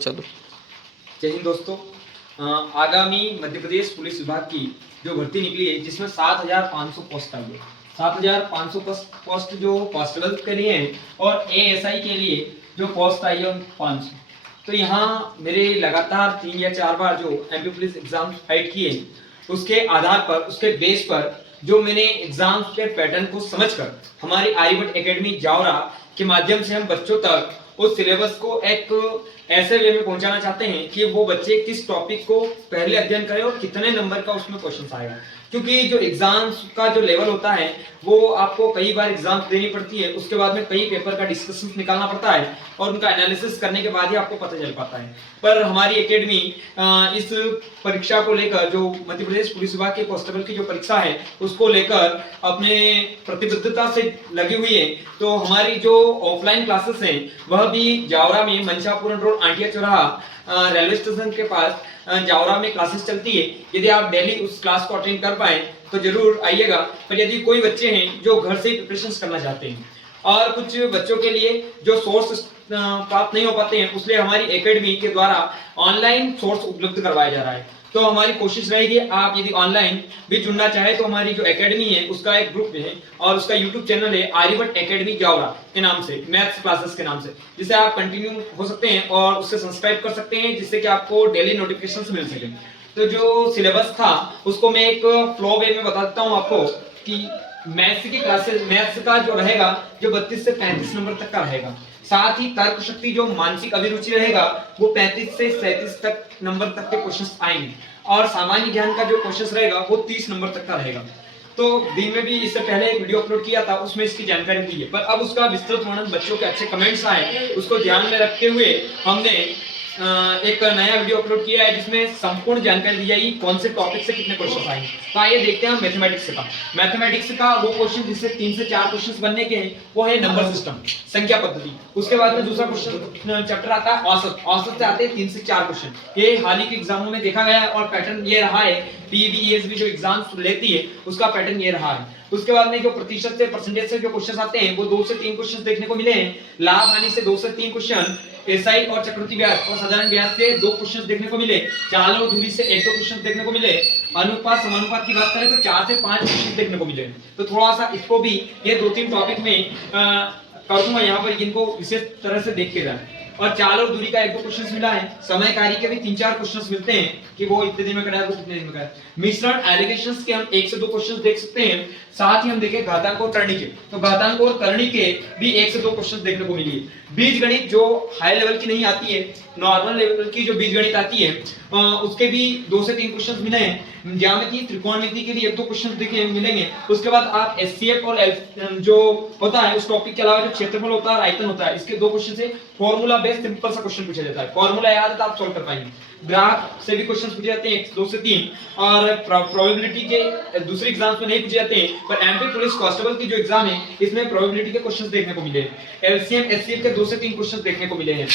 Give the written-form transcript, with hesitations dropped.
चलो। जय हिंद दोस्तों। आगामी मध्य प्रदेश पुलिस विभाग की जो भर्ती निकली है जिसमें 7,500 पोस्ट आई है। 7,500 पोस्ट जो कांस्टेबल के लिए है और एएसआई के लिए जो पोस्ट आई है 500। तो यहाँ मेरे लगातार 3 या 4 बार जो एमपी पुलिस एग्जाम फाइट किए उसके आधार पर, उसके बेस पर जो मैंने एग्जाम के पैटर्न को समझकर हमारी आर्यभट्ट एकेडमी जावरा के माध्यम से हम बच्चों तक उस सिलेबस को एक ऐसे वे में पहुंचाना चाहते हैं कि वो बच्चे किस टॉपिक को पहले अध्ययन करें और कितने नंबर का उसमें क्वेश्चन आएगा। क्योंकि जो एग्जाम्स का जो लेवल होता है वो आपको कई बार एग्जाम देनी पड़ती है, उसके बाद में कई पेपर का डिस्कशन निकालना पड़ता है और उनका एनालिसिस करने के बाद ही आपको पता चल पाता है। पर हमारी एकेडमी इस परीक्षा को लेकर, जो मध्य प्रदेश पुलिस विभाग के कांस्टेबल की जो परीक्षा है उसको लेकर अपने प्रतिबद्धता से लगी हुई है। तो हमारी जो ऑफलाइन क्लासेस हैं वह भी जावरा में मंचापुरम रोड आंटिया चौराहा रेलवे स्टेशन के पास जावरा में क्लासेस चलती है। यदि आप डेली उस क्लास को अटेंड कर पाए तो जरूर आइएगा। पर यदि कोई बच्चे हैं जो घर से प्रिपरेशन करना चाहते हैं और कुछ बच्चों के लिए जो सोर्स प्राप्त नहीं हो पाते हैं, उसलिए हमारी एकेडमी के द्वारा ऑनलाइन सोर्स उपलब्ध करवाया जा रहा है। तो हमारी कोशिश रहेगी, आप यदि ऑनलाइन भी जुड़ना चाहे तो हमारी जो एकेडमी है उसका एक ग्रुप है और उसका यूट्यूब चैनल है आर्यभट्ट एकेडमी जावरा के नाम से, मैथ्स क्लासेस के नाम से, जिसे आप कंटिन्यू हो सकते हैं और उससे सब्सक्राइब कर सकते हैं जिससे कि आपको डेली नोटिफिकेशन मिल सके। तो जो सिलेबस था उसको मैं एक फ्लो वे में बता देता हूँ आपको कि मैथ्स की क्लासेस, मैथ्स का जो रहेगा जो 32 से 35 नंबर तक का रहेगा। साथ ही तर्क शक्ति जो मानसिक अभिरुचि रहेगा वो 35 से 37 तक नंबर तक के क्वेश्चंस आएंगे और सामान्य ज्ञान का जो क्वेश्चंस रहेगा वो 30 नंबर तक का रहेगा। तो दिन में भी इससे पहले एक वीडियो अपलोड किया था, उसमें इसकी जानकारी दी है, पर अब उसका विस्तृत वर्णन, बच्चों के अच्छे कमेंट्स आए उसको ध्यान में रखते हुए हमने एक नया वीडियो अपलोड किया है जिसमें संपूर्ण जानकारी दी जाएगी कौन से टॉपिक से कितने क्वेश्चन आएंगे। तो आइए देखते हैं मैथमेटिक्स का। मैथमेटिक्स का वो क्वेश्चन जिससे 3 से 4 क्वेश्चन बनने के हैं वो है नंबर सिस्टम, संख्या पद्धति। उसके बाद में दूसरा क्वेश्चन चैप्टर आता है औसत। औसत से आते हैं 3 से 4 क्वेश्चन। ये हाल ही के एग्जामों में देखा गया है और पैटर्न ये रहा है। पीबीएसबी जो एग्जाम्स लेती है उसका पैटर्न ये रहा है। उसके बाद में जो प्रतिशत से, परसेंटेज से जो क्वेश्चन आते हैं वो 2 से 3 क्वेश्चन देखने को मिले हैं। लाभ हानि से 2 से 3 क्वेश्चन, एसआई और चक्रवृद्धि ब्याज और साधारण ब्याज से 2 क्वेश्चन देखने को मिले। चाल और दूरी से 1-2 क्वेश्चन देखने को मिले। अनुपात समानुपात की बात करें तो 4 से 5 क्वेश्चन देखने को मिले। तो थोड़ा सा इसको भी ये 2-3 टॉपिक में कर दूंगा यहाँ पर, इनको विशेष तरह से देख के जाए। और चाल और दूरी का 1-2 क्वेश्चन मिला है। समय कार्य के भी 3-4 क्वेश्चन मिलते हैं कि वो इतने दिन में कराया, वो कितने दिन में कराया। मिश्रण एलिगेशंस के हम 1 से 2 क्वेश्चन देख सकते हैं। साथ ही हम देखें घातांक और करणी के, तो घातांक और करणी के भी 1 से 2 क्वेश्चन देखने को मिली है। बीज गणित जो हाई लेवल की नहीं आती है, नॉर्मल लेवल की जो बीज गणित आती है उसके भी 2 से 3 क्वेश्चन मिले हैं। ज्यामिति, त्रिकोणमिति के भी 1-2 क्वेश्चन देखे मिलेंगे। उसके बाद आप एचसीएफ और जो होता है उस टॉपिक के अलावा जो क्षेत्रफल होता है, आयतन होता है, इसके 2 क्वेश्चन से फॉर्मूला बेस्ड सिंपल सा क्वेश्चन पूछा जाता है। फॉर्मूला याद है तो आप सॉल्व कर पाएंगे। ग्राफ से भी क्वेश्चन पूछे जाते हैं 2 से 3 और प्रोबेबिलिटी के दूसरे एग्जाम्स में नहीं पूछे जाते हैं, पर एमपी पुलिस कांस्टेबल की जो एग्जाम है इसमें प्रोबेबिलिटी के क्वेश्चंस देखने को मिले। एलसीएम एचसीएफ के 2 से 3 क्वेश्चंस देखने को मिले हैं।